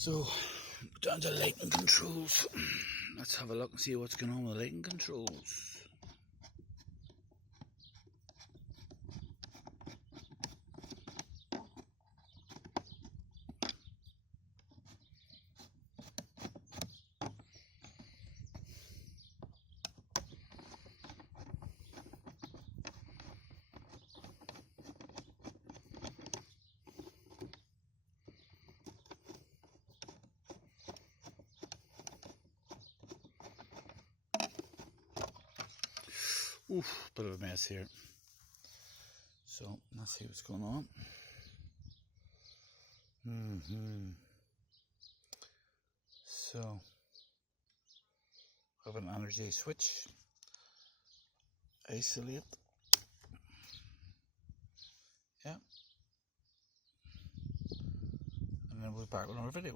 So, down to lighting controls. Let's have a look and see what's going on with the lighting controls. Oof, bit of a mess here. So let's see what's going on. So we have an energy switch. Isolate. Yeah. And then we'll be back with another video.